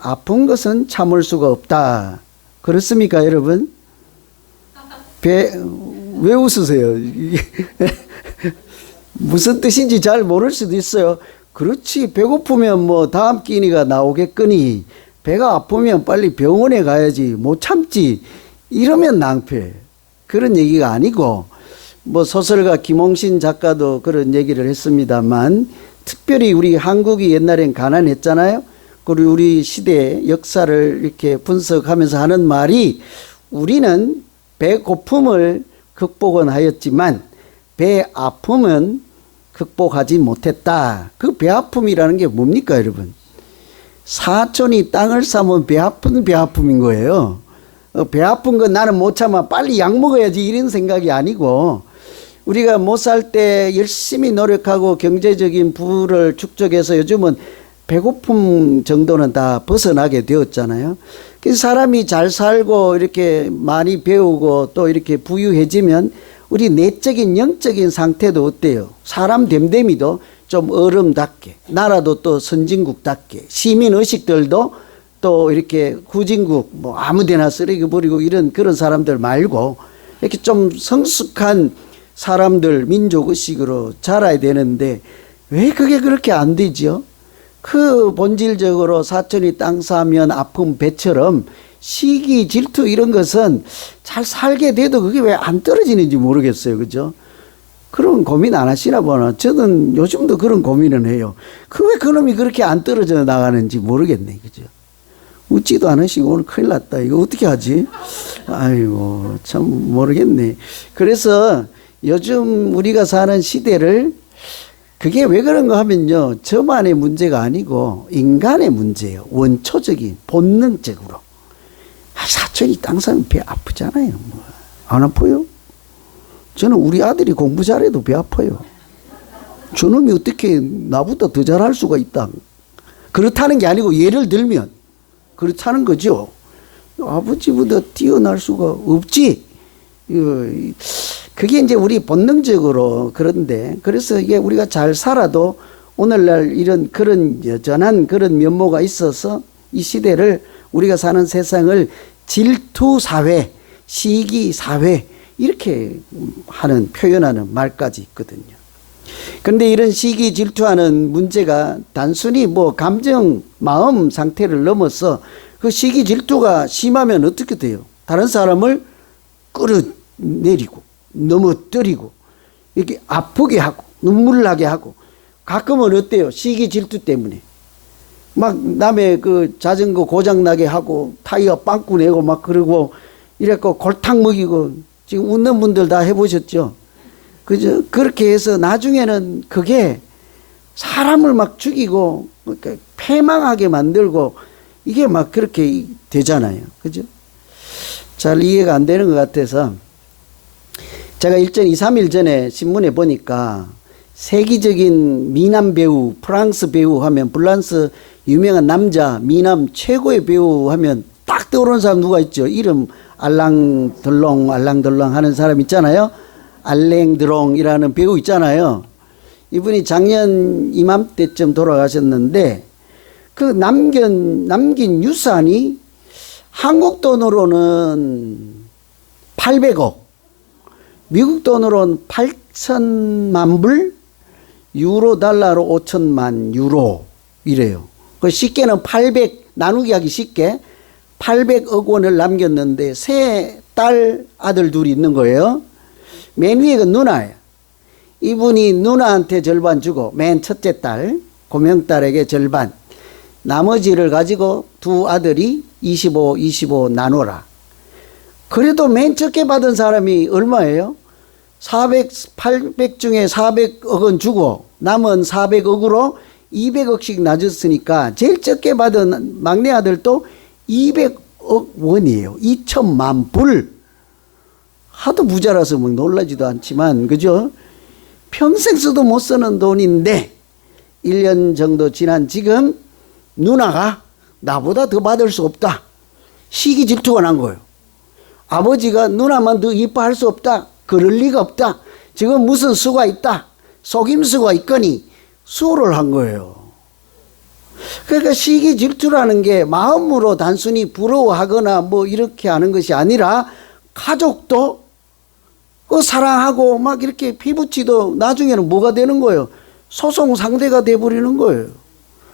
아픈 것은 참을 수가 없다. 그렇습니까, 여러분? 왜 웃으세요? 무슨 뜻인지 잘 모를 수도 있어요. 그렇지, 배고프면 뭐 다음 끼니가 나오겠거니, 배가 아프면 빨리 병원에 가야지, 못 참지, 이러면 낭패. 그런 얘기가 아니고, 뭐 소설가 김홍신 작가도 그런 얘기를 했습니다만, 특별히 우리 한국이 옛날엔 가난했잖아요. 그리고 우리 시대의 역사를 이렇게 분석하면서 하는 말이, 우리는 배고픔을 극복은 하였지만 배 아픔은 극복하지 못했다. 그 배 아픔이라는 게 뭡니까, 여러분? 사촌이 땅을 사면 배 아픔인 거예요. 배 아픈 건 나는 못 참아, 빨리 약 먹어야지, 이런 생각이 아니고, 우리가 못 살 때 열심히 노력하고 경제적인 부를 축적해서 요즘은 배고픔 정도는 다 벗어나게 되었잖아요. 그래서 사람이 잘 살고 이렇게 많이 배우고 또 이렇게 부유해지면 우리 내적인 영적인 상태도 어때요? 사람 됨됨이도 좀 어른답게, 나라도 또 선진국답게, 시민의식들도 또 이렇게 후진국 뭐 아무데나 쓰레기 버리고 이런 그런 사람들 말고 이렇게 좀 성숙한 사람들 민족의식으로 자라야 되는데 왜 그게 그렇게 안 되죠? 그 본질적으로 사촌이 땅 사면 아픈 배처럼 시기, 질투 이런 것은 잘 살게 돼도 그게 왜 안 떨어지는지 모르겠어요. 그죠? 그런 고민 안 하시나 보나. 저는 요즘도 그런 고민은 해요. 왜 그놈이 그렇게 안 떨어져 나가는지 모르겠네. 그죠? 웃지도 않으시고 오늘 큰일 났다. 이거 어떻게 하지? 아이고, 참 모르겠네. 그래서 요즘 우리가 사는 시대를 그게 왜 그런가 하면요, 저만의 문제가 아니고 인간의 문제예요. 원초적인 본능적으로. 사촌이 땅 사면 배 아프잖아요. 뭐. 안 아파요? 저는 우리 아들이 공부 잘해도 배 아파요. 저놈이 어떻게 나보다 더 잘할 수가 있다. 그렇다는 게 아니고 예를 들면 그렇다는 거죠. 아버지보다 뛰어날 수가 없지. 그게 이제 우리 본능적으로 그런데, 그래서 이게 우리가 잘 살아도 오늘날 이런 그런 여전한 그런 면모가 있어서 이 시대를, 우리가 사는 세상을 질투 사회, 시기 사회 이렇게 하는, 표현하는 말까지 있거든요. 그런데 이런 시기 질투하는 문제가 단순히 뭐 감정, 마음 상태를 넘어서 그 시기 질투가 심하면 어떻게 돼요? 다른 사람을 끌어내리고 넘어뜨리고 이렇게 아프게 하고 눈물 나게 하고, 가끔은 어때요? 시기 질투 때문에 막 남의 그 자전거 고장 나게 하고 타이어 빵꾸 내고 막 그러고 이래갖고 골탕 먹이고, 지금 웃는 분들 다 해보셨죠? 그죠? 그렇게 해서 나중에는 그게 사람을 막 죽이고 패망하게 만들고 이게 막 그렇게 되잖아요. 그죠? 잘 이해가 안 되는 것 같아서 제가 일전 2, 3일 전에 신문에 보니까 세계적인 미남 배우, 프랑스 배우 하면, 프랑스 유명한 남자 미남 최고의 배우 하면 딱 떠오르는 사람 누가 있죠? 이름 알랑들롱 하는 사람 있잖아요. 알랭드롱이라는 배우 있잖아요. 이분이 작년 이맘때쯤 돌아가셨는데 그 남긴 유산이 한국 돈으로는 800억, 미국 돈으로는 8천만 불, 유로 달러로 5천만 유로 이래요. 그 쉽게는 800 나누기 하기 쉽게 800억 원을 남겼는데 세 딸 아들 둘이 있는 거예요. 맨 위에가 누나예요. 이분이 누나한테 절반 주고 맨 첫째 딸, 고명딸에게 절반, 나머지를 가지고 두 아들이 25 나눠라. 그래도 맨 적게 받은 사람이 얼마예요? 800 중에 400억 원 주고 남은 400억으로 200억씩 나눴으니까 제일 적게 받은 막내 아들도 200억 원이에요. 2천만 불. 하도 부자라서 뭐 놀라지도 않지만, 그죠? 평생 써도 못 쓰는 돈인데 1년 정도 지난 지금 누나가 나보다 더 받을 수 없다. 시기 질투가 난 거예요. 아버지가 누나만 더 이뻐할 수 없다. 그럴 리가 없다. 지금 무슨 수가 있다. 속임수가 있거니 수호를 한 거예요. 그러니까 시기 질투라는 게 마음으로 단순히 부러워하거나 뭐 이렇게 하는 것이 아니라 가족도 그 사랑하고 막 이렇게 피붙이도 나중에는 뭐가 되는 거예요? 소송 상대가 돼버리는 거예요.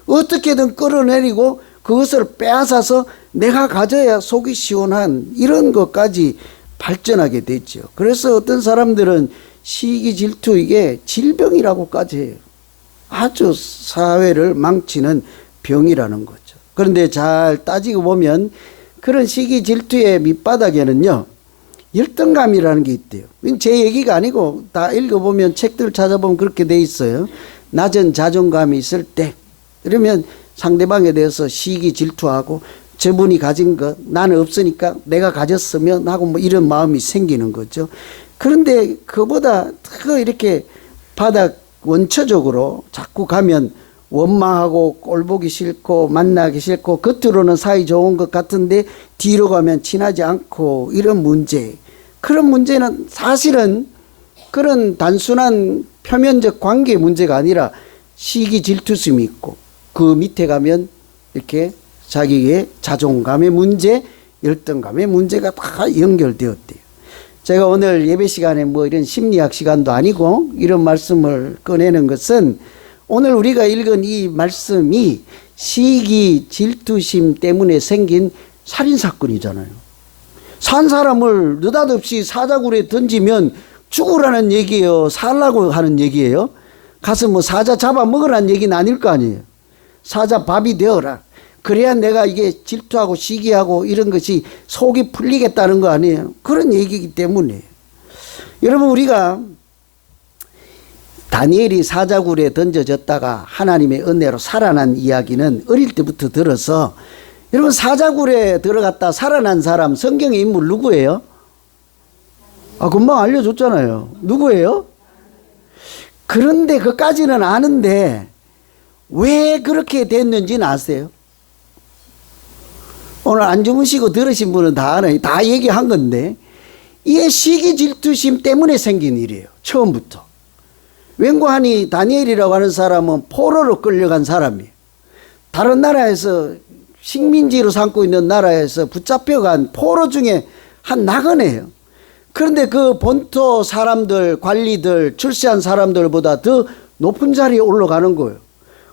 어떻게든 끌어내리고 그것을 빼앗아서 내가 가져야 속이 시원한 이런 것까지 발전하게 됐죠. 그래서 어떤 사람들은 시기 질투 이게 질병이라고까지 해요. 아주 사회를 망치는 병이라는 거죠. 그런데 잘 따지고 보면 그런 시기 질투의 밑바닥에는요, 열등감이라는 게 있대요. 제 얘기가 아니고 다 읽어보면 책들 찾아보면 그렇게 돼 있어요. 낮은 자존감이 있을 때 그러면 상대방에 대해서 시기 질투하고 저분이 가진 것 나는 없으니까 내가 가졌으면 하고 뭐 이런 마음이 생기는 거죠. 그런데 그보다 더 이렇게 바닥 원초적으로 자꾸 가면 원망하고 꼴보기 싫고 만나기 싫고 겉으로는 사이 좋은 것 같은데 뒤로 가면 친하지 않고 이런 문제, 그런 문제는 사실은 그런 단순한 표면적 관계 문제가 아니라 시기 질투심이 있고 그 밑에 가면 이렇게 자기의 자존감의 문제, 열등감의 문제가 다 연결되었대요. 제가 오늘 예배 시간에 뭐 이런 심리학 시간도 아니고 이런 말씀을 꺼내는 것은 오늘 우리가 읽은 이 말씀이 시기 질투심 때문에 생긴 살인사건이잖아요. 산 사람을 느닷없이 사자굴에 던지면 죽으라는 얘기예요? 살라고 하는 얘기예요? 가서 뭐 사자 잡아먹으라는 얘기는 아닐 거 아니에요. 사자 밥이 되어라. 그래야 내가 이게 질투하고 시기하고 이런 것이 속이 풀리겠다는 거 아니에요. 그런 얘기이기 때문에. 여러분, 우리가 다니엘이 사자굴에 던져졌다가 하나님의 은혜로 살아난 이야기는 어릴 때부터 들어서, 여러분, 사자굴에 들어갔다 살아난 사람 성경의 인물 누구예요? 금방 알려줬잖아요. 누구예요? 그런데 그까지는 아는데 왜 그렇게 됐는지는 아세요? 오늘 안 주무시고 들으신 분은 다 알아요. 다 얘기한 건데 이게 시기 질투심 때문에 생긴 일이에요. 처음부터. 웬고하니 다니엘이라고 하는 사람은 포로로 끌려간 사람이에요. 다른 나라에서 식민지로 삼고 있는 나라에서 붙잡혀간 포로 중에 한 나그네예요. 그런데 그 본토 사람들, 관리들, 출세한 사람들보다 더 높은 자리에 올라가는 거예요.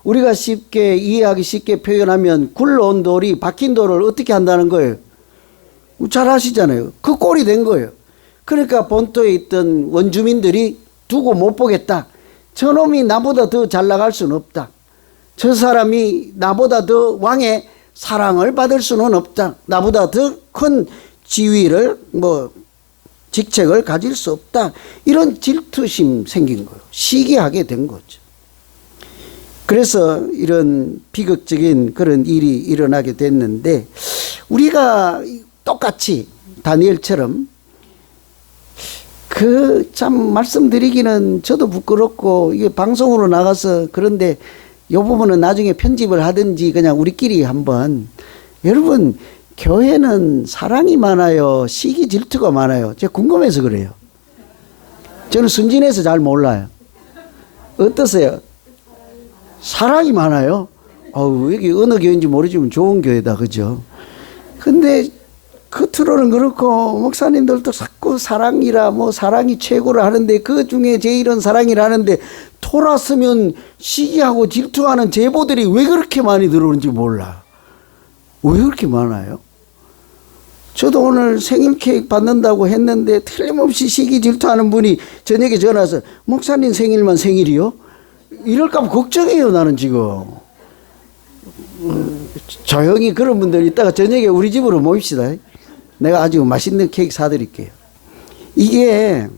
우리가 쉽게 이해하기 쉽게 표현하면 굴러온 돌이 박힌 돌을 어떻게 한다는 거예요? 잘 아시잖아요. 그 꼴이 된 거예요. 그러니까 본토에 있던 원주민들이 두고 못 보겠다. 저놈이 나보다 더 잘 나갈 수는 없다. 저 사람이 나보다 더 왕의 사랑을 받을 수는 없다. 나보다 더 큰 지위를 직책을 가질 수 없다. 이런 질투심 생긴 거예요. 시기하게 된 거죠. 그래서 이런 비극적인 그런 일이 일어나게 됐는데 우리가 똑같이 다니엘처럼 참 말씀드리기는 저도 부끄럽고 이게 방송으로 나가서 그런데 이 부분은 나중에 편집을 하든지 그냥 우리끼리 한번, 여러분, 교회는 사랑이 많아요? 시기 질투가 많아요? 제가 궁금해서 그래요. 저는 순진해서 잘 몰라요. 어떠세요? 사랑이 많아요? 여기 어느 교회인지 모르지만 좋은 교회다, 그죠? 근데 겉으로는 그렇고 목사님들도 자꾸 사랑이라 사랑이 최고라 하는데 그 중에 제일은 사랑이라는데 돌았으면 시기하고 질투하는 제보들이 왜 그렇게 많이 들어오는지 몰라. 왜 그렇게 많아요? 저도 오늘 생일 케이크 받는다고 했는데 틀림없이 시기 질투하는 분이 저녁에 전화해서 목사님 생일만 생일이요? 이럴까 봐 걱정해요, 나는 지금. 조용히 그런 분들 이따가 저녁에 우리 집으로 모입시다. 내가 아주 맛있는 케이크 사드릴게요. 이게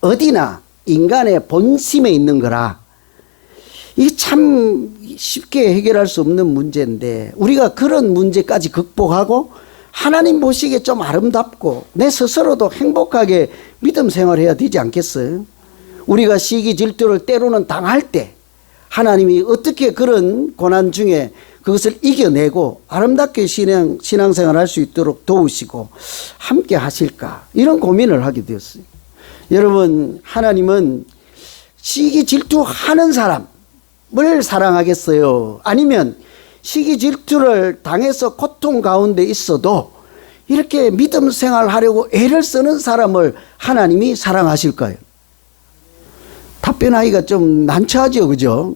어디나 인간의 본심에 있는 거라 이게 참 쉽게 해결할 수 없는 문제인데 우리가 그런 문제까지 극복하고 하나님 보시기에 좀 아름답고 내 스스로도 행복하게 믿음 생활해야 되지 않겠어요? 우리가 시기 질투를 때로는 당할 때 하나님이 어떻게 그런 고난 중에 그것을 이겨내고 아름답게 신앙생활 할 수 있도록 도우시고 함께 하실까, 이런 고민을 하게 되었어요. 여러분, 하나님은 시기 질투하는 사람, 사랑하겠어요? 아니면 시기 질투를 당해서 고통 가운데 있어도 이렇게 믿음 생활하려고 애를 쓰는 사람을 하나님이 사랑하실까요? 답변하기가 좀 난처하죠, 그죠?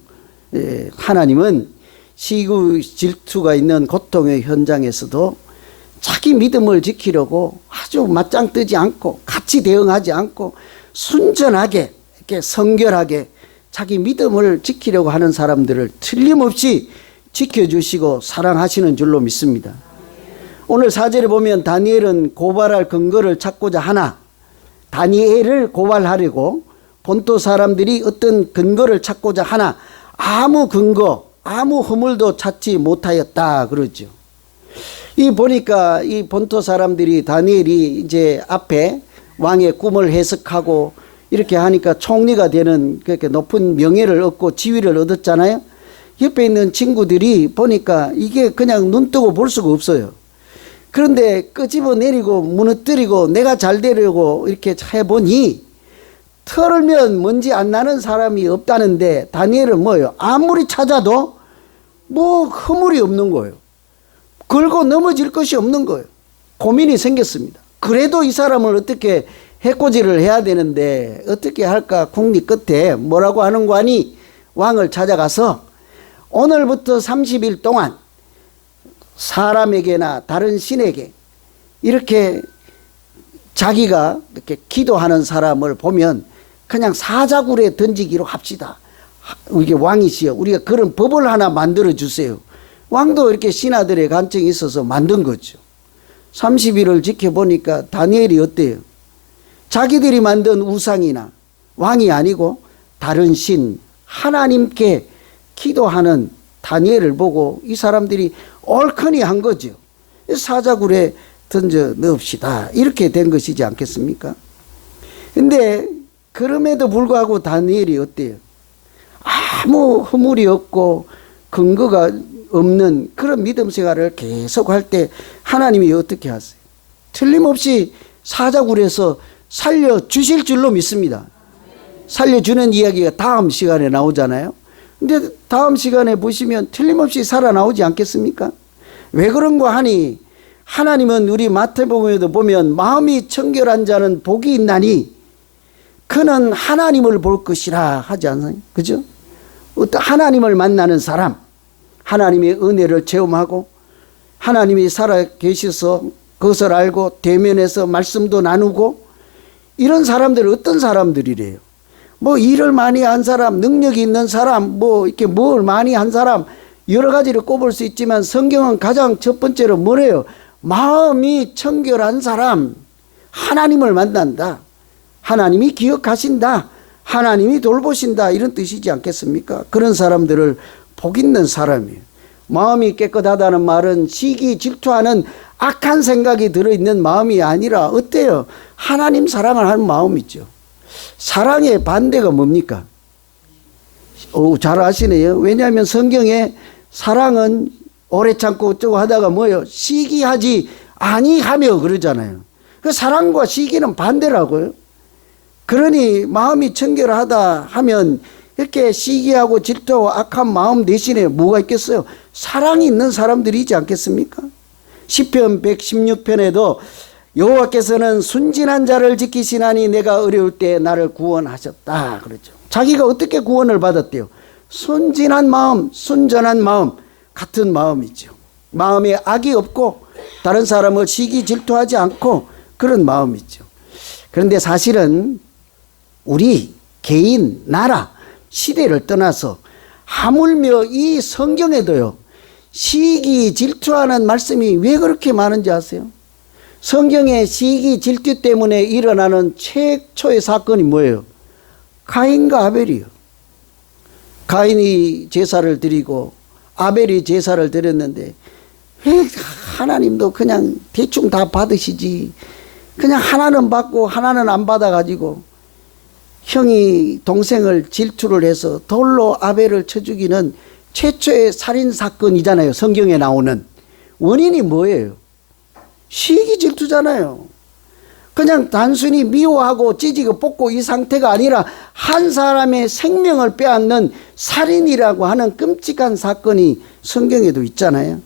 예, 하나님은 시기 질투가 있는 고통의 현장에서도 자기 믿음을 지키려고 아주 맞짱 뜨지 않고 같이 대응하지 않고 순전하게 이렇게 성결하게 자기 믿음을 지키려고 하는 사람들을 틀림없이 지켜주시고 사랑하시는 줄로 믿습니다. 오늘 4절에 보면 다니엘은 고발할 근거를 찾고자 하나 다니엘을 고발하려고 본토 사람들이 어떤 근거를 찾고자 하나 아무 근거 아무 허물도 찾지 못하였다 그러죠. 이 보니까 이 본토 사람들이 다니엘이 이제 앞에 왕의 꿈을 해석하고 이렇게 하니까 총리가 되는 그렇게 높은 명예를 얻고 지위를 얻었잖아요. 옆에 있는 친구들이 보니까 이게 그냥 눈 뜨고 볼 수가 없어요. 그런데 끄집어 내리고 무너뜨리고 내가 잘 되려고 이렇게 해보니 털면 먼지 안 나는 사람이 없다는데 다니엘은 뭐예요? 아무리 찾아도 뭐 허물이 없는 거예요. 걸고 넘어질 것이 없는 거예요. 고민이 생겼습니다. 그래도 이 사람을 어떻게 해코지를 해야 되는데 어떻게 할까 궁리 끝에 뭐라고 하는 거 아니 왕을 찾아가서 오늘부터 30일 동안 사람에게나 다른 신에게 이렇게 자기가 이렇게 기도하는 사람을 보면 그냥 사자굴에 던지기로 합시다. 이게 왕이시여 우리가 그런 법을 하나 만들어 주세요. 왕도 이렇게 신하들의 간청이 있어서 만든 거죠. 30일을 지켜보니까 다니엘이 어때요? 자기들이 만든 우상이나 왕이 아니고 다른 신 하나님께 기도하는 다니엘을 보고 이 사람들이 얼큰이 한 거죠. 사자굴에 던져 넣읍시다. 이렇게 된 것이지 않겠습니까? 근데 그럼에도 불구하고 다니엘이 어때요? 아무 허물이 없고 근거가 없는 그런 믿음 생활을 계속할 때 하나님이 어떻게 하세요? 틀림없이 사자굴에서 살려주실 줄로 믿습니다. 살려주는 이야기가 다음 시간에 나오잖아요. 근데 다음 시간에 보시면 틀림없이 살아나오지 않겠습니까? 왜 그런가 하니 하나님은 우리 마태복음에도 보면 마음이 청결한 자는 복이 있나니 그는 하나님을 볼 것이라 하지 않나요? 그죠? 어떤 하나님을 만나는 사람, 하나님의 은혜를 체험하고 하나님이 살아 계셔서 그것을 알고 대면해서 말씀도 나누고 이런 사람들은 어떤 사람들이래요? 뭐 일을 많이 한 사람, 능력이 있는 사람, 뭐 이렇게 뭘 많이 한 사람 여러 가지를 꼽을 수 있지만 성경은 가장 첫 번째로 뭐래요? 마음이 청결한 사람, 하나님을 만난다. 하나님이 기억하신다. 하나님이 돌보신다. 이런 뜻이지 않겠습니까? 그런 사람들을 복 있는 사람이에요. 마음이 깨끗하다는 말은 시기 질투하는 악한 생각이 들어있는 마음이 아니라 어때요? 하나님 사랑을 하는 마음이죠. 사랑의 반대가 뭡니까? 잘 아시네요. 왜냐하면 성경에 사랑은 오래 참고 어쩌고 하다가 뭐예요? 시기하지 아니하며 그러잖아요. 그 사랑과 시기는 반대라고요. 그러니 마음이 청결하다 하면 이렇게 시기하고 질투하고 악한 마음 대신에 뭐가 있겠어요? 사랑이 있는 사람들이지 않겠습니까? 시편 116편에도 여호와께서는 순진한 자를 지키시나니 내가 어려울 때 나를 구원하셨다 그러죠. 자기가 어떻게 구원을 받았대요? 순진한 마음, 순전한 마음, 같은 마음이죠. 마음에 악이 없고 다른 사람을 시기 질투하지 않고 그런 마음이죠. 그런데 사실은 우리 개인, 나라, 시대를 떠나서 하물며 이 성경에도요 시기 질투하는 말씀이 왜 그렇게 많은지 아세요? 성경에 시기 질투 때문에 일어나는 최초의 사건이 뭐예요? 가인과 아벨이요. 가인이 제사를 드리고 아벨이 제사를 드렸는데 왜 하나님도 그냥 대충 다 받으시지 그냥 하나는 받고 하나는 안 받아가지고 형이 동생을 질투를 해서 돌로 아벨을 쳐 죽이는 최초의 살인사건이잖아요. 성경에 나오는 원인이 뭐예요? 시기 질투잖아요. 그냥 단순히 미워하고 찢고 뽑고 이 상태가 아니라 한 사람의 생명을 빼앗는 살인이라고 하는 끔찍한 사건이 성경에도 있잖아요.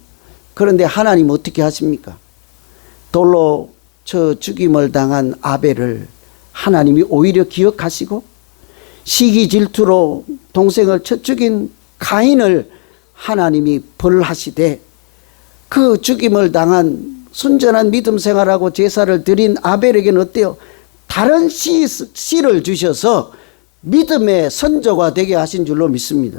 그런데 하나님 어떻게 하십니까? 돌로 쳐 죽임을 당한 아벨을 하나님이 오히려 기억하시고, 시기 질투로 동생을 쳐 죽인 가인을 하나님이 벌하시되, 그 죽임을 당한 순전한 믿음 생활하고 제사를 드린 아벨에게는 어때요? 다른 씨를 주셔서 믿음의 선조가 되게 하신 줄로 믿습니다.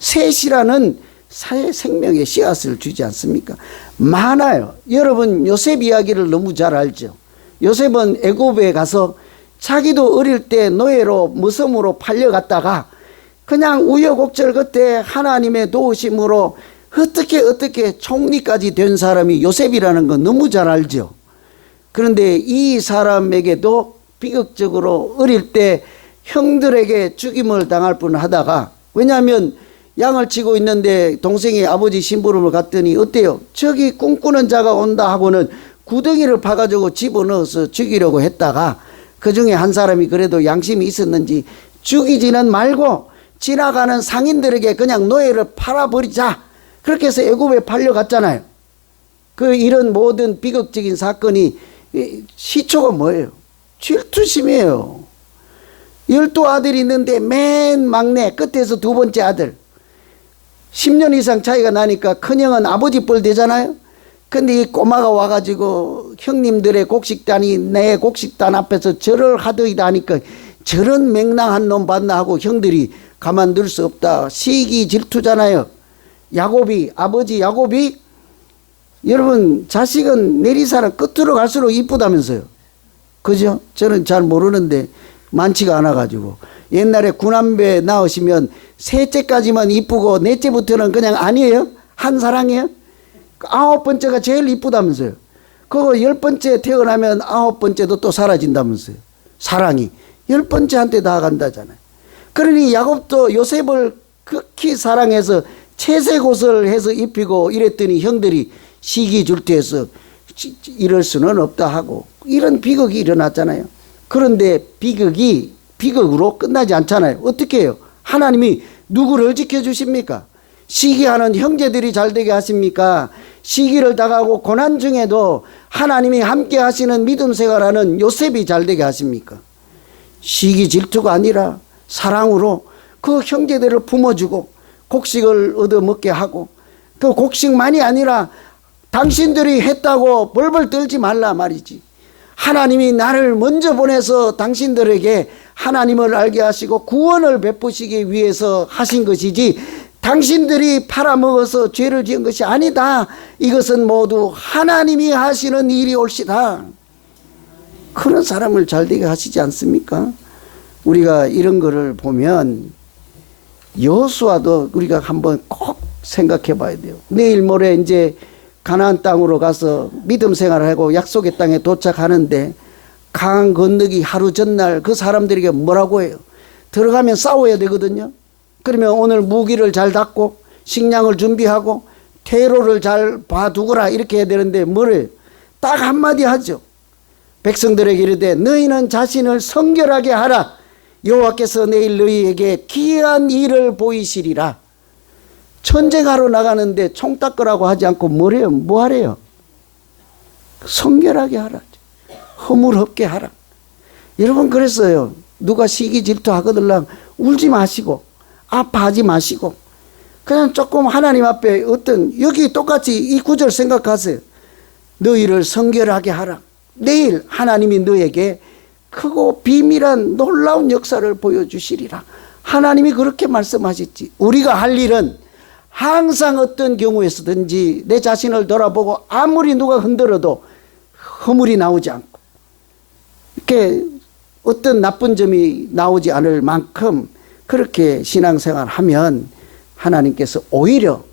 셋이라는 사회 생명의 씨앗을 주지 않습니까? 많아요. 여러분 요셉 이야기를 너무 잘 알죠. 요셉은 애굽에 가서 자기도 어릴 때 노예로 무섬으로 팔려갔다가 그냥 우여곡절 끝에 하나님의 도우심으로 어떻게 총리까지 된 사람이 요셉이라는 건 너무 잘 알죠. 그런데 이 사람에게도 비극적으로 어릴 때 형들에게 죽임을 당할 뻔하다가, 왜냐하면 양을 치고 있는데 동생이 아버지 심부름을 갔더니 어때요? 저기 꿈꾸는 자가 온다 하고는 구덩이를 파가지고 집어넣어서 죽이려고 했다가, 그 중에 한 사람이 그래도 양심이 있었는지 죽이지는 말고 지나가는 상인들에게 그냥 노예를 팔아버리자, 그렇게 해서 애굽에 팔려갔잖아요. 그 이런 모든 비극적인 사건이 시초가 뭐예요? 질투심이에요. 12아들이 있는데 맨 막내 끝에서 두 번째 아들, 10년 이상 차이가 나니까 큰형은 아버지 뻘 되잖아요. 근데 이 꼬마가 와가지고 형님들의 곡식단이 내 곡식단 앞에서 절을 하더이다 하니까 저런 맹랑한 놈 봤나 하고 형들이 가만둘 수 없다. 시기 질투잖아요. 야곱이, 아버지 야곱이, 여러분 자식은 내리사랑 끝으로 갈수록 이쁘다면서요. 그죠? 저는 잘 모르는데 많지가 않아가지고, 옛날에 구남배 낳으시면 셋째까지만 이쁘고 넷째부터는 그냥 아니에요? 한 사랑이에요? 9번째가 제일 이쁘다면서요. 그거 10번째 태어나면 9번째도 또 사라진다면서요. 사랑이 10번째한테 다 간다잖아요. 그러니 야곱도 요셉을 극히 사랑해서 채색옷을 해서 입히고 이랬더니 형들이 시기 질투해서 이럴 수는 없다 하고 이런 비극이 일어났잖아요. 그런데 비극이 비극으로 끝나지 않잖아요. 어떻게 해요? 하나님이 누구를 지켜주십니까? 시기하는 형제들이 잘되게 하십니까? 시기를 당하고 고난 중에도 하나님이 함께 하시는 믿음 생활하는 요셉이 잘되게 하십니까? 시기 질투가 아니라 사랑으로 그 형제들을 품어주고 곡식을 얻어먹게 하고, 그 곡식만이 아니라 당신들이 했다고 벌벌 떨지 말라 말이지. 하나님이 나를 먼저 보내서 당신들에게 하나님을 알게 하시고 구원을 베푸시기 위해서 하신 것이지, 당신들이 팔아먹어서 죄를 지은 것이 아니다. 이것은 모두 하나님이 하시는 일이 옳시다. 그런 사람을 잘되게 하시지 않습니까? 우리가 이런 거를 보면 여호수아도 우리가 한번 꼭 생각해 봐야 돼요. 내일 모레 이제 가나안 땅으로 가서 믿음 생활을 하고 약속의 땅에 도착하는데, 강한 건너기 하루 전날 그 사람들에게 뭐라고 해요? 들어가면 싸워야 되거든요. 그러면 오늘 무기를 잘 닫고 식량을 준비하고 퇴로를 잘 봐두거라 이렇게 해야 되는데 뭐래요? 딱 한마디 하죠. 백성들에게 이르되 너희는 자신을 성결하게 하라. 여호와께서 내일 너희에게 기이한 일을 보이시리라. 전쟁하러 나가는데 총 닦으라고 하지 않고 뭐래요? 뭐 하래요? 성결하게 하라. 허물 없게 하라. 여러분, 그랬어요. 누가 시기 질투하거들랑 울지 마시고 아파하지 마시고 그냥 조금 하나님 앞에 여기 똑같이 이 구절 생각하세요. 너희를 성결하게 하라. 내일 하나님이 너에게 크고 비밀한 놀라운 역사를 보여주시리라. 하나님이 그렇게 말씀하셨지. 우리가 할 일은 항상 어떤 경우에서든지 내 자신을 돌아보고 아무리 누가 흔들어도 허물이 나오지 않고 이렇게 어떤 나쁜 점이 나오지 않을 만큼 그렇게 신앙생활하면 하나님께서 오히려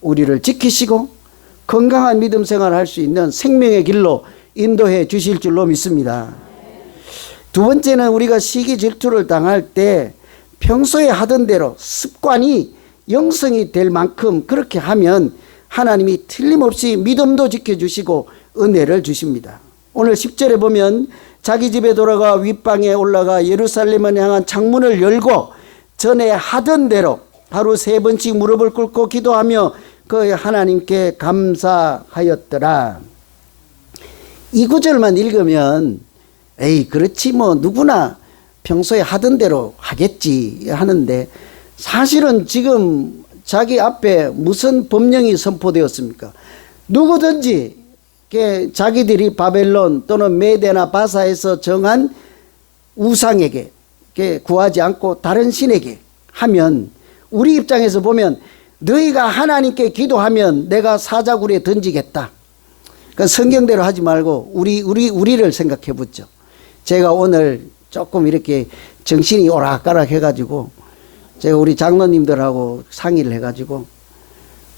우리를 지키시고 건강한 믿음 생활을 할 수 있는 생명의 길로 인도해 주실 줄로 믿습니다. 두 번째는 우리가 시기 질투를 당할 때 평소에 하던 대로 습관이 영성이 될 만큼 그렇게 하면 하나님이 틀림없이 믿음도 지켜주시고 은혜를 주십니다. 오늘 10절에 보면 자기 집에 돌아가 윗방에 올라가 예루살렘을 향한 창문을 열고 전에 하던 대로 하루 3번씩 무릎을 꿇고 기도하며 그 하나님께 감사하였더라. 이 구절만 읽으면 에이 그렇지 뭐 누구나 평소에 하던 대로 하겠지 하는데, 사실은 지금 자기 앞에 무슨 법령이 선포되었습니까? 누구든지 자기들이 바벨론 또는 메대나 바사에서 정한 우상에게 구하지 않고 다른 신에게 하면, 우리 입장에서 보면 너희가 하나님께 기도하면 내가 사자굴에 던지겠다. 그러니까 성경대로 하지 말고 우리를 생각해 보죠. 제가 오늘 조금 이렇게 정신이 오락가락 해가지고 제가 우리 장로님들하고 상의를 해가지고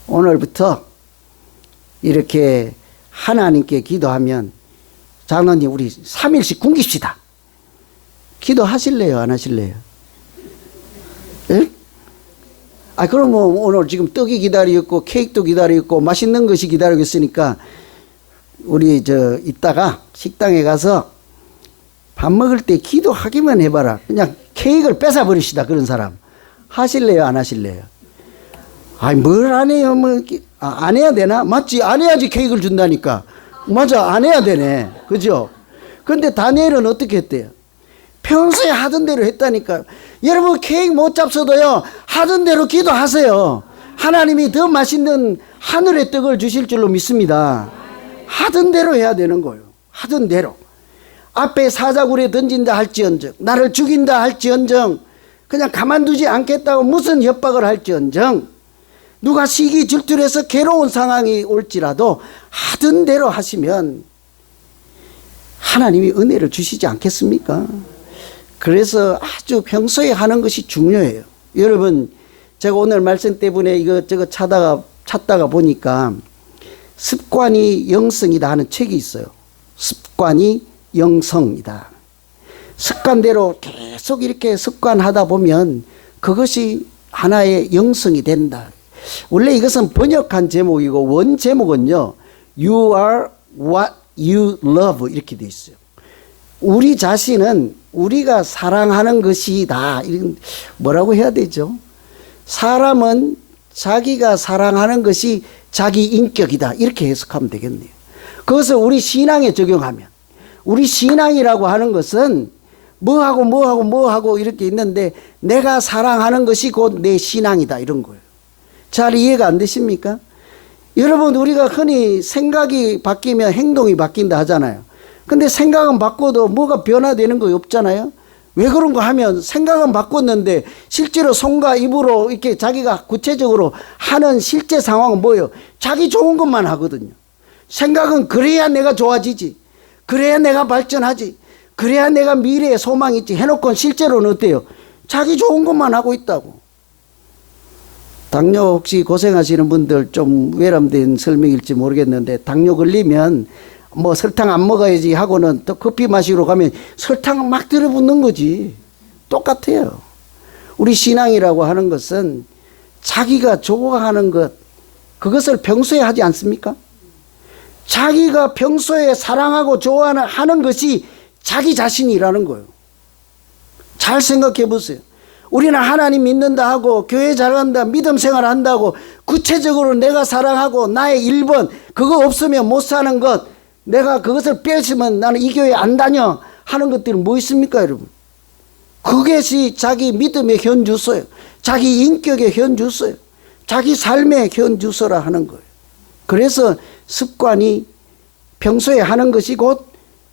오늘부터 이렇게 하나님께 기도하면 장로님 우리 3일씩 굶깁시다. 기도하실래요? 안 하실래요? 예? 그럼 뭐 오늘 지금 떡이 기다리고 케이크도 기다리고 맛있는 것이 기다리고 있으니까 우리 이따가 식당에 가서 밥 먹을 때 기도하기만 해봐라. 그냥 케이크를 뺏어버리시다. 그런 사람 하실래요? 안 하실래요? 뭘 안 해요? 안 해야 되나? 맞지? 안 해야지 케이크를 준다니까. 맞아, 안 해야 되네. 그죠? 근데 다니엘은 어떻게 했대요? 평소에 하던 대로 했다니까. 여러분 케이크 못 잡숴도요 하던 대로 기도하세요. 하나님이 더 맛있는 하늘의 떡을 주실 줄로 믿습니다. 하던 대로 해야 되는 거예요. 하던 대로. 앞에 사자굴에 던진다 할지언정, 나를 죽인다 할지언정, 그냥 가만두지 않겠다고 무슨 협박을 할지언정, 누가 시기 질투해서 괴로운 상황이 올지라도 하던 대로 하시면 하나님이 은혜를 주시지 않겠습니까? 그래서 아주 평소에 하는 것이 중요해요. 여러분, 제가 오늘 말씀 때문에 이것저것 찾다가 보니까 습관이 영성이다 하는 책이 있어요. 습관이 영성이다. 습관대로 계속 이렇게 습관하다 보면 그것이 하나의 영성이 된다. 원래 이것은 번역한 제목이고 원 제목은요, You are what you love 이렇게 돼 있어요. 우리 자신은 우리가 사랑하는 것이다. 뭐라고 해야 되죠? 사람은 자기가 사랑하는 것이 자기 인격이다. 이렇게 해석하면 되겠네요. 그것을 우리 신앙에 적용하면, 우리 신앙이라고 하는 것은 뭐하고 이렇게 있는데 내가 사랑하는 것이 곧 내 신앙이다. 이런 거예요. 잘 이해가 안 되십니까? 여러분, 우리가 흔히 생각이 바뀌면 행동이 바뀐다 하잖아요. 근데 생각은 바꿔도 뭐가 변화되는 거 없잖아요. 왜 그런가 하면 생각은 바꿨는데 실제로 손과 입으로 이렇게 자기가 구체적으로 하는 실제 상황은 뭐예요? 자기 좋은 것만 하거든요. 생각은 그래야 내가 좋아지지, 그래야 내가 발전하지, 그래야 내가 미래에 소망이 있지 해놓고 실제로는 어때요? 자기 좋은 것만 하고 있다고. 당뇨 혹시 고생하시는 분들 좀 외람된 설명일지 모르겠는데, 당뇨 걸리면 뭐 설탕 안 먹어야지 하고는 또 커피 마시러 가면 설탕 막 들어붙는 거지. 똑같아요. 우리 신앙이라고 하는 것은 자기가 좋아하는 것, 그것을 평소에 하지 않습니까? 자기가 평소에 사랑하고 좋아하는 것이 자기 자신이라는 거예요. 잘 생각해 보세요. 우리는 하나님 믿는다 하고 교회 잘 간다, 믿음 생활 한다고 구체적으로 내가 사랑하고 나의 1번 그거 없으면 못 사는 것, 내가 그것을 뺏으면 나는 이 교회 안 다녀 하는 것들은 뭐 있습니까, 여러분? 그것이 자기 믿음의 현주소예요. 자기 인격의 현주소예요. 자기 삶의 현주소라 하는 거예요. 그래서 습관이 평소에 하는 것이 곧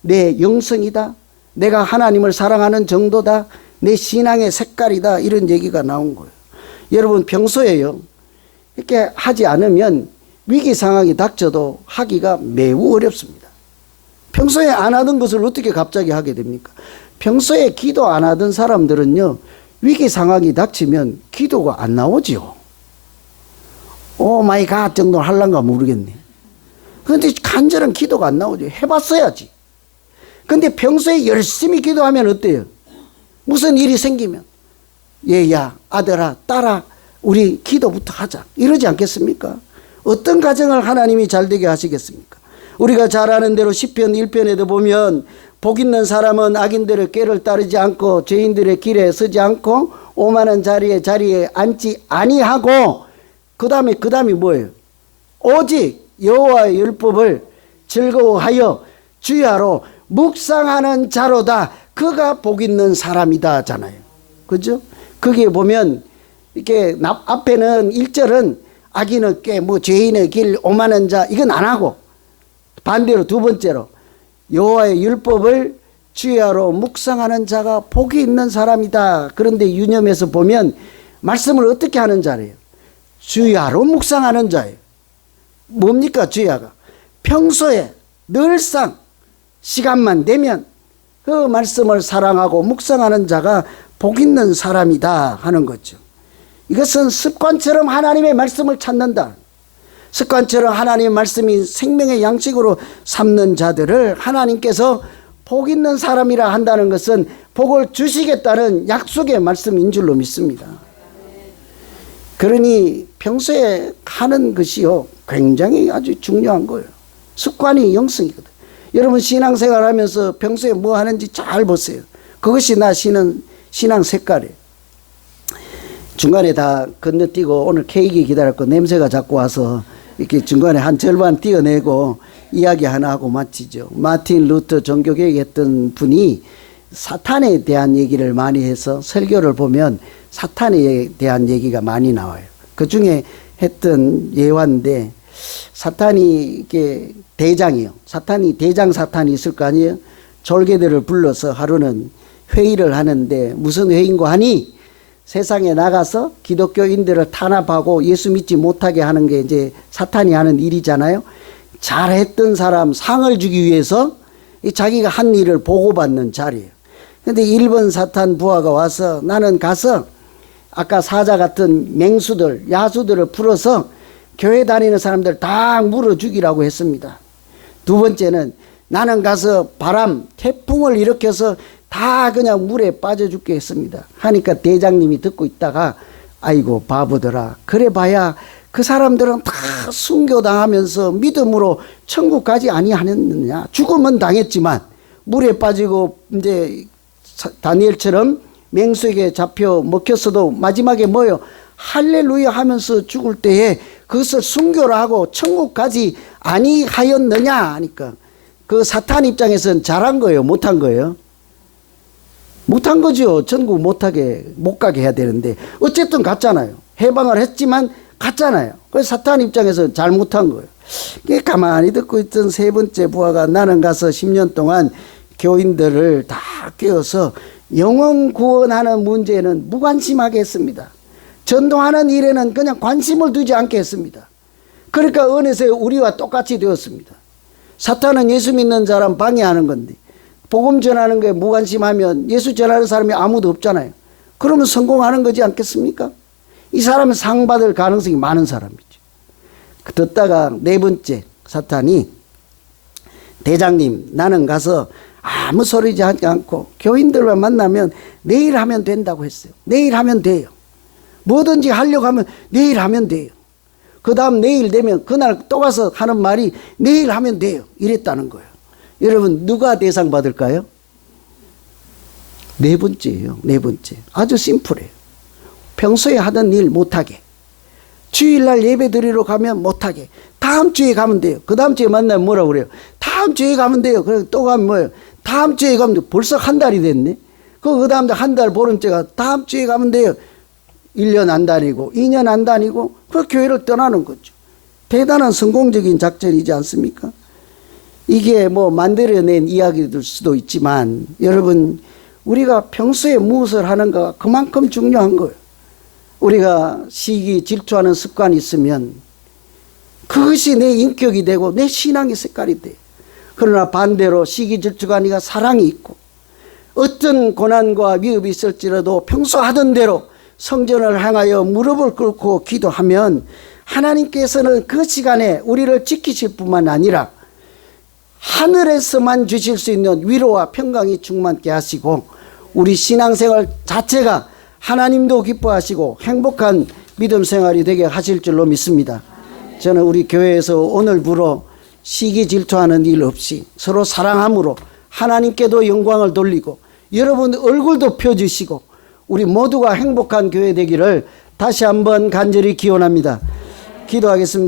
내 영성이다, 내가 하나님을 사랑하는 정도다, 내 신앙의 색깔이다, 이런 얘기가 나온 거예요. 여러분, 평소에요 이렇게 하지 않으면 위기 상황이 닥쳐도 하기가 매우 어렵습니다. 평소에 안 하던 것을 어떻게 갑자기 하게 됩니까? 평소에 기도 안 하던 사람들은요, 위기 상황이 닥치면 기도가 안 나오지요. 오 마이 갓 정도는 할란가 모르겠네. 그런데 간절한 기도가 안 나오죠. 해봤어야지. 근데 평소에 열심히 기도하면 어때요? 무슨 일이 생기면 얘야, 아들아, 딸아, 우리 기도부터 하자, 이러지 않겠습니까? 어떤 가정을 하나님이 잘 되게 하시겠습니까? 우리가 잘 아는 대로 시편 1편에도 보면 복 있는 사람은 악인들의 꾀를 따르지 않고 죄인들의 길에 서지 않고 오만한 자리에 앉지 아니하고 그 다음이 뭐예요? 오직 여호와의 율법을 즐거워하여 주야로 묵상하는 자로다. 그가 복 있는 사람이다잖아요. 그죠? 거기에 보면 이렇게 앞에는 1절은 악인의 꾀, 죄인의 길, 오만한 자 이건 안 하고 반대로 두 번째로 여호와의 율법을 주야로 묵상하는 자가 복이 있는 사람이다. 그런데 유념해서 보면 말씀을 어떻게 하는 자래요? 주야로 묵상하는 자예요. 뭡니까 주야가? 평소에 늘상 시간만 되면 그 말씀을 사랑하고 묵상하는 자가 복 있는 사람이다 하는 거죠. 이것은 습관처럼 하나님의 말씀을 찾는다. 습관처럼 하나님의 말씀이 생명의 양식으로 삼는 자들을 하나님께서 복 있는 사람이라 한다는 것은 복을 주시겠다는 약속의 말씀인 줄로 믿습니다. 그러니 평소에 하는 것이요 굉장히 아주 중요한 거예요. 습관이 영성이거든. 여러분 신앙생활 하면서 평소에 뭐 하는지 잘 보세요. 그것이 나 신앙 색깔이에요. 중간에 다 건너뛰고 오늘 케이크 기다렸고 냄새가 자꾸 와서 이렇게 중간에 한 절반 띄어내고 이야기 하나 하고 마치죠. 마틴 루터 종교개혁 했던 분이 사탄에 대한 얘기를 많이 해서 설교를 보면 사탄에 대한 얘기가 많이 나와요. 그 중에 했던 예화인데 사탄이 이게 대장이요. 대장 사탄이 있을 거 아니에요. 졸개들을 불러서 하루는 회의를 하는데 무슨 회의인고 하니 세상에 나가서 기독교인들을 탄압하고 예수 믿지 못하게 하는 게 이제 사탄이 하는 일이잖아요. 잘했던 사람 상을 주기 위해서 자기가 한 일을 보고받는 자리예요. 근데 1번 사탄 부하가 와서 나는 가서 아까 사자 같은 맹수들, 야수들을 풀어서 교회 다니는 사람들 다 물어 죽이라고 했습니다. 두 번째는 나는 가서 바람, 태풍을 일으켜서 다 그냥 물에 빠져 죽게 했습니다. 하니까 대장님이 듣고 있다가 아이고 바보더라. 그래 봐야 그 사람들은 다 순교당하면서 믿음으로 천국 가지 아니하느냐. 죽음은 당했지만 물에 빠지고 이제 다니엘처럼 맹수에게 잡혀 먹혔어도 마지막에 뭐요? 할렐루야 하면서 죽을 때에 그것을 순교를 하고 천국 가지 아니하였느냐 하니까 그 사탄 입장에서는 잘한 거예요? 못한 거예요? 못한 거죠. 천국 못 가게 해야 되는데 어쨌든 갔잖아요. 해방을 했지만 갔잖아요. 그래서 사탄 입장에서 잘못한 거예요. 가만히 듣고 있던 세 번째 부하가 나는 가서 10년 동안 교인들을 다 깨워서 영혼 구원하는 문제는 무관심하게 했습니다. 전도하는 일에는 그냥 관심을 두지 않게 했습니다. 그러니까 어느새 우리와 똑같이 되었습니다. 사탄은 예수 믿는 사람 방해하는 건데 복음 전하는 거에 무관심하면 예수 전하는 사람이 아무도 없잖아요. 그러면 성공하는 거지 않겠습니까? 이 사람은 상 받을 가능성이 많은 사람이죠. 듣다가 네 번째 사탄이 대장님 나는 가서 아무 소리지 하지 않고 교인들만 만나면 내일 하면 된다고 했어요. 내일 하면 돼요. 뭐든지 하려고 하면 내일 하면 돼요. 그 다음 내일 되면 그날 또 가서 하는 말이 내일 하면 돼요. 이랬다는 거예요. 여러분 누가 대상 받을까요? 네 번째예요. 네 번째. 아주 심플해요. 평소에 하던 일 못하게. 주일날 예배 드리러 가면 못하게. 다음 주에 가면 돼요. 그 다음 주에 만나면 뭐라고 그래요? 다음 주에 가면 돼요. 그리고 또 가면 뭐예요? 다음 주에 가면 돼요. 벌써 한 달이 됐네. 그 다음 한 달 보름째가 다음 주에 가면 돼요. 1년 안 다니고 2년 안 다니고 그 교회를 떠나는 거죠. 대단한 성공적인 작전이지 않습니까? 이게 뭐 만들어낸 이야기일 수도 있지만 여러분 우리가 평소에 무엇을 하는가 그만큼 중요한 거예요. 우리가 시기 질투하는 습관이 있으면 그것이 내 인격이 되고 내 신앙의 색깔이 돼. 그러나 반대로 시기 질투가 아니라 사랑이 있고 어떤 고난과 위협이 있을지라도 평소 하던 대로 성전을 향하여 무릎을 꿇고 기도하면 하나님께서는 그 시간에 우리를 지키실 뿐만 아니라 하늘에서만 주실 수 있는 위로와 평강이 충만케 하시고 우리 신앙생활 자체가 하나님도 기뻐하시고 행복한 믿음 생활이 되게 하실 줄로 믿습니다. 저는 우리 교회에서 오늘부로 시기 질투하는 일 없이 서로 사랑함으로 하나님께도 영광을 돌리고 여러분 얼굴도 펴주시고 우리 모두가 행복한 교회 되기를 다시 한번 간절히 기원합니다. 기도하겠습니다.